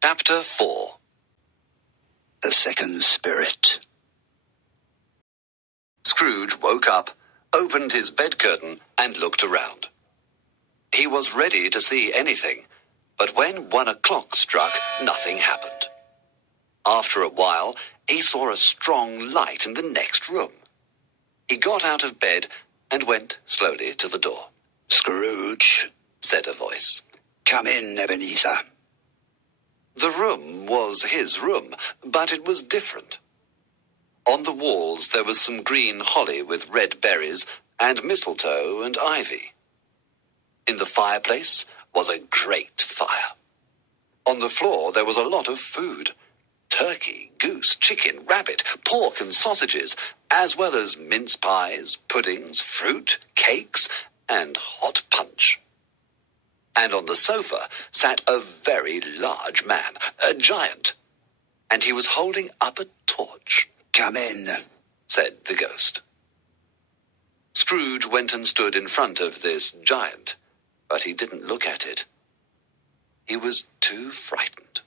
Chapter 4. The Second Spirit. Scrooge woke up, opened his bed curtain, and looked around. He was ready to see anything, but when 1 o'clock struck, nothing happened. After a while, he saw a strong light in the next room. He got out of bed and went slowly to the door. Scrooge, said a voice. come in, Ebenezer. The room was his room, but it was different. On the walls there was some green holly with red berries, and mistletoe and ivy. In the fireplace was a great fire. On the floor there was a lot of food: turkey, goose, chicken, rabbit, pork and sausages, as well as mince pies, puddings, fruit, cakes, and hot punch. And on the sofa sat a very large man, a giant, and he was holding up a torch. Come in, said the ghost. Scrooge went and stood in front of this giant, but he didn't look at it. He was too frightened.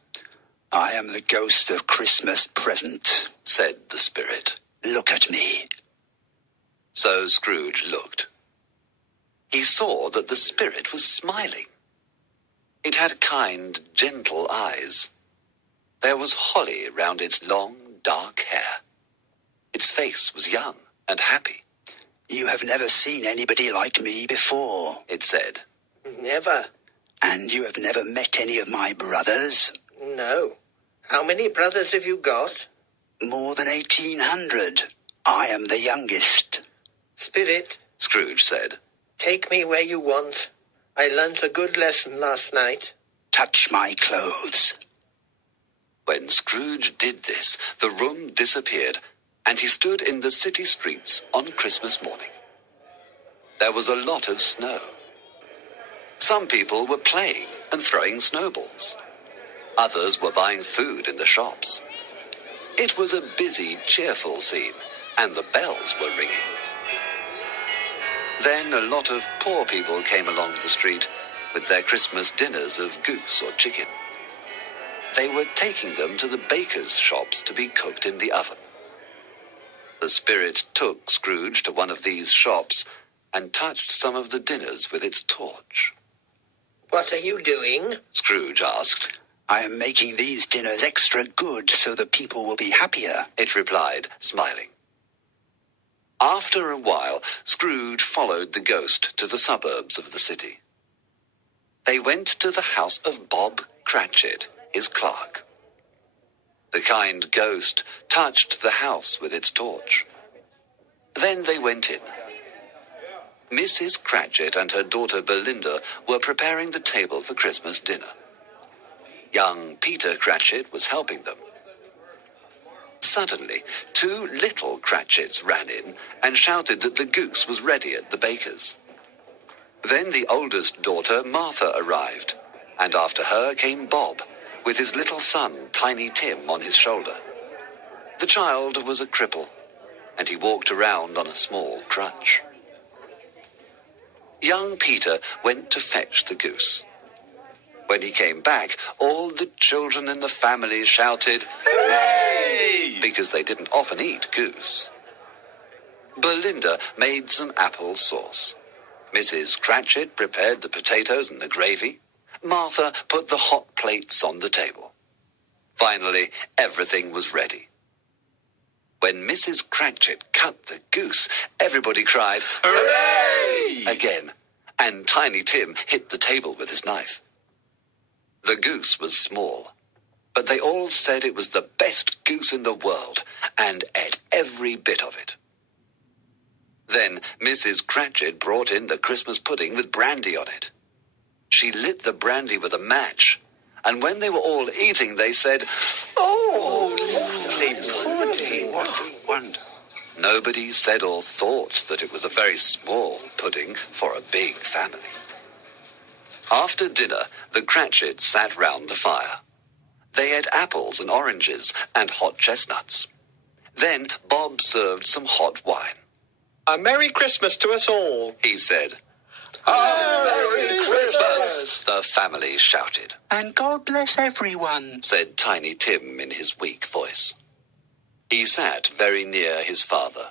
I am the ghost of Christmas present, said the spirit. Look at me. So Scrooge looked. He saw that the spirit was smiling. It had kind, gentle eyes. There was holly round its long, dark hair. Its face was young and happy. You have never seen anybody like me before, it said. Never. And you have never met any of my brothers? No. How many brothers have you got? More than 1,800. I am the youngest. Spirit, Scrooge said. Take me where you want. I learnt a good lesson last night. Touch my clothes. When Scrooge did this, the room disappeared, and he stood in the city streets on Christmas morning. There was a lot of snow. Some people were playing and throwing snowballs. Others were buying food in the shops. It was a busy, cheerful scene, and the bells were ringing. Then a lot of poor people came along the street with their Christmas dinners of goose or chicken. They were taking them to the bakers' shops to be cooked in the oven. The spirit took Scrooge to one of these shops and touched some of the dinners with its torch. What are you doing? Scrooge asked. I am making these dinners extra good so the people will be happier, it replied, smiling. After a while, Scrooge followed the ghost to the suburbs of the city. They went to the house of Bob Cratchit, his clerk. The kind ghost touched the house with its torch. Then they went in. Mrs. Cratchit and her daughter Belinda were preparing the table for Christmas dinner. Young Peter Cratchit was helping them. Suddenly, 2 little Cratchits ran in and shouted that the goose was ready at the baker's. Then the oldest daughter, Martha, arrived, and after her came Bob, with his little son, Tiny Tim, on his shoulder. The child was a cripple, and he walked around on a small crutch. Young Peter went to fetch the goose. When he came back, all the children in the family shouted, "Hooray!" because they didn't often eat goose. Belinda made some apple sauce. Mrs. Cratchit prepared the potatoes and the gravy. Martha put the hot plates on the table. Finally, everything was ready. When Mrs. Cratchit cut the goose, everybody cried, "Hooray!" again, and Tiny Tim hit the table with his knife. The goose was small, but they all said it was the best goose in the world, and ate every bit of it. Then Mrs. Cratchit brought in the Christmas pudding with brandy on it. She lit the brandy with a match, and when they were all eating, they said, "Oh, lovely pudding." What a wonder. Nobody said or thought that it was a very small pudding for a big family. After dinner, the Cratchits sat round the fire. They ate apples and oranges and hot chestnuts. Then Bob served some hot wine. "A Merry Christmas to us all," he said. "A Merry Christmas!" The family shouted. And God bless everyone, said Tiny Tim in his weak voice. He sat very near his father.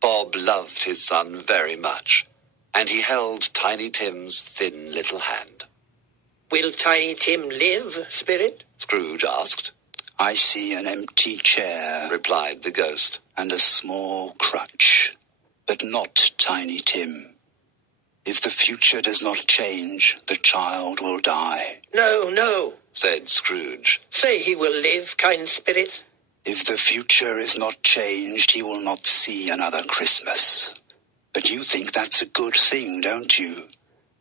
Bob loved his son very much, and he held Tiny Tim's thin little hand. Will Tiny Tim live, Spirit? Scrooge asked. I see an empty chair, replied the ghost, and a small crutch, but not Tiny Tim. If the future does not change, the child will die. No, said Scrooge. Say he will live, kind Spirit. If the future is not changed, he will not see another Christmas. But you think that's a good thing, don't you?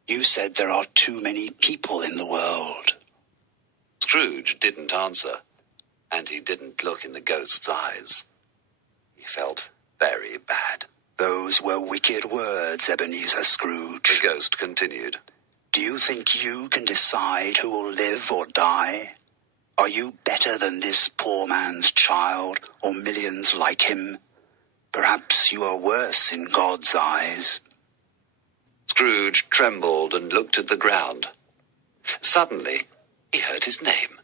You said there are too many people in the world. Scrooge didn't answer, and he didn't look in the ghost's eyes. He felt very bad. Those were wicked words, Ebenezer Scrooge. The ghost continued. Do you think you can decide who will live or die? Are you better than this poor man's child, or millions like him? Perhaps you are worse in God's eyes. Scrooge trembled and looked at the ground. Suddenly, he heard his name.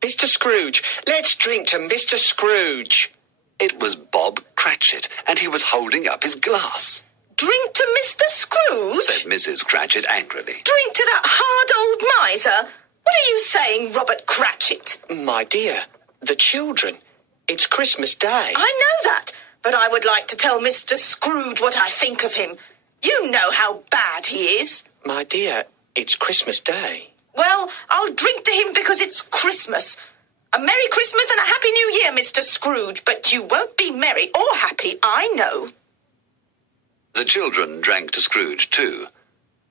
Mr. Scrooge, let's drink to Mr. Scrooge. It was Bob Cratchit, and he was holding up his glass. Drink to Mr. Scrooge? said Mrs. Cratchit angrily. Drink to that hard old miser? What are you saying, Robert Cratchit? My dear, the children. It's Christmas Day. I know that, but I would like to tell Mr. Scrooge what I think of him. You know how bad he is. My dear, it's Christmas Day. Well, I'll drink to him because it's Christmas. A Merry Christmas and a Happy New Year, Mr. Scrooge, but you won't be merry or happy, I know. The children drank to Scrooge too,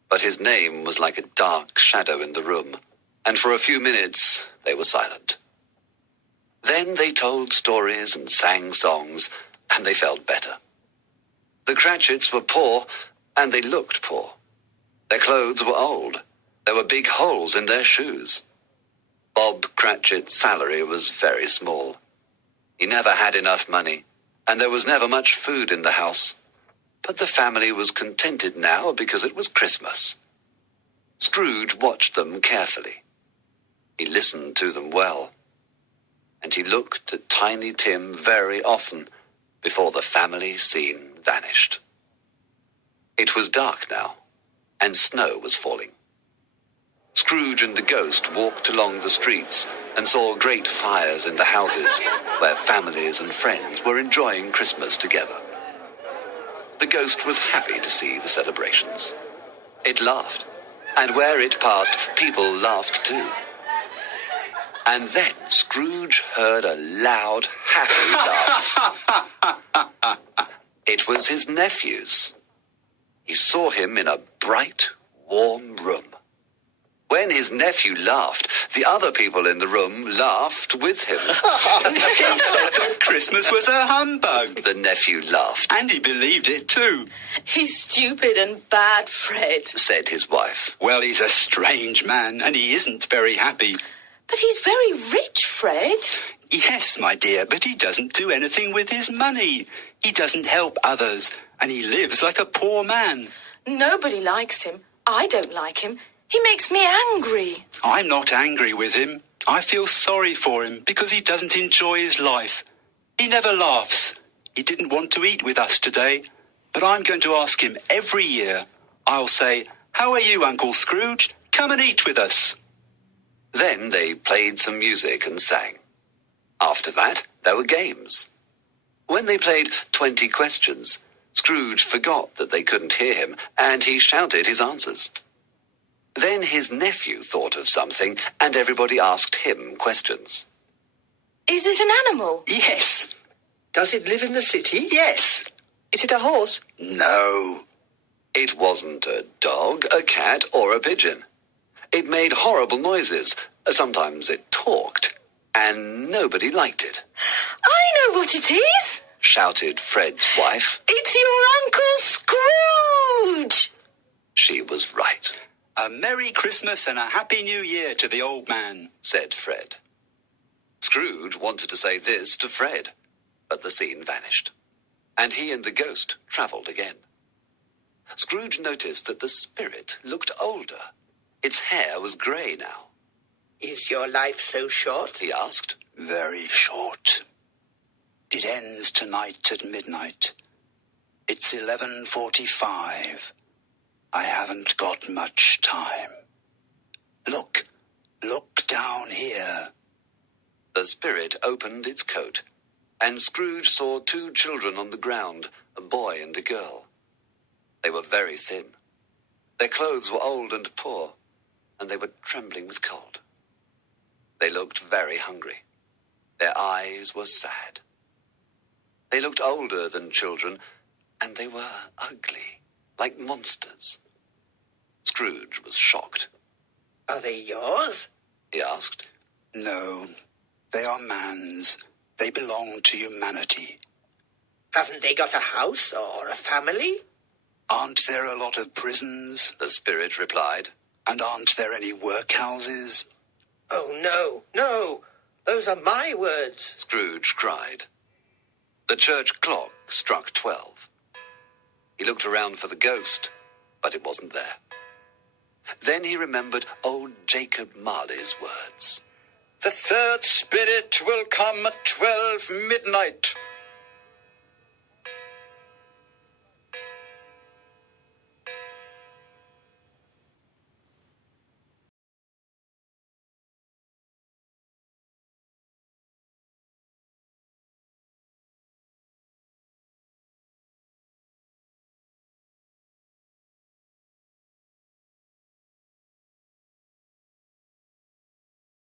but his name was like a dark shadow in the room, and for a few minutes they were silent. Then they told stories and sang songs, and they felt better. The Cratchits were poor, and they looked poor. Their clothes were old. There were big holes in their shoes. Bob Cratchit's salary was very small. He never had enough money, and there was never much food in the house. But the family was contented now because it was Christmas. Scrooge watched them carefully. He listened to them well, and he looked at Tiny Tim very often before the family scene vanished. It was dark now, and snow was falling. Scrooge and the ghost walked along the streets and saw great fires in the houses where families and friends were enjoying Christmas together. The ghost was happy to see the celebrations. It laughed, and where it passed, people laughed too. And then Scrooge heard a loud, happy laugh. It was his nephew's. He saw him in a bright, warm room. When his nephew laughed, the other people in the room laughed with him. He said that Christmas was a humbug. The nephew laughed. And he believed it too. He's stupid and bad, Fred. Said his wife. Well, he's a strange man, and he isn't very happy. But he's very rich, Fred. Yes, my dear, but he doesn't do anything with his money. He doesn't help others, and he lives like a poor man. Nobody likes him. I don't like him. He makes me angry. I'm not angry with him. I feel sorry for him because he doesn't enjoy his life. He never laughs. He didn't want to eat with us today, but I'm going to ask him every year. I'll say, "How are you, Uncle Scrooge? Come and eat with us." Then they played some music and sang. After that, there were games. When they played 20 questions, Scrooge forgot that they couldn't hear him, and he shouted his answers. Then his nephew thought of something, and everybody asked him questions. Is it an animal? Yes. Does it live in the city? Yes. Is it a horse? No. It wasn't a dog, a cat, or a pigeon. It made horrible noises. Sometimes it talked, and nobody liked it. I know what it is, shouted Fred's wife. It's your Uncle Scrooge. She was right. A Merry Christmas and a Happy New Year to the old man, said Fred. Scrooge wanted to say this to Fred, but the scene vanished, and he and the ghost travelled again. Scrooge noticed that the spirit looked older. Its hair was grey now. Is your life so short? He asked. Very short. It ends tonight at midnight. It's 11:45. I haven't got much time. Look down here. The spirit opened its coat, and Scrooge saw two children on the ground, a boy and a girl. They were very thin. Their clothes were old and poor, and they were trembling with cold. They looked very hungry. Their eyes were sad. They looked older than children, and they were ugly, like monsters. Scrooge was shocked. Are they yours? He asked. No, they are man's. They belong to humanity. Haven't they got a house or a family? Aren't there a lot of prisons? The spirit replied. And aren't there any workhouses? Oh, no. Those are my words. Scrooge cried. The church clock struck 12. He looked around for the ghost, but it wasn't there. Then he remembered old Jacob Marley's words. The third spirit will come at 12 midnight.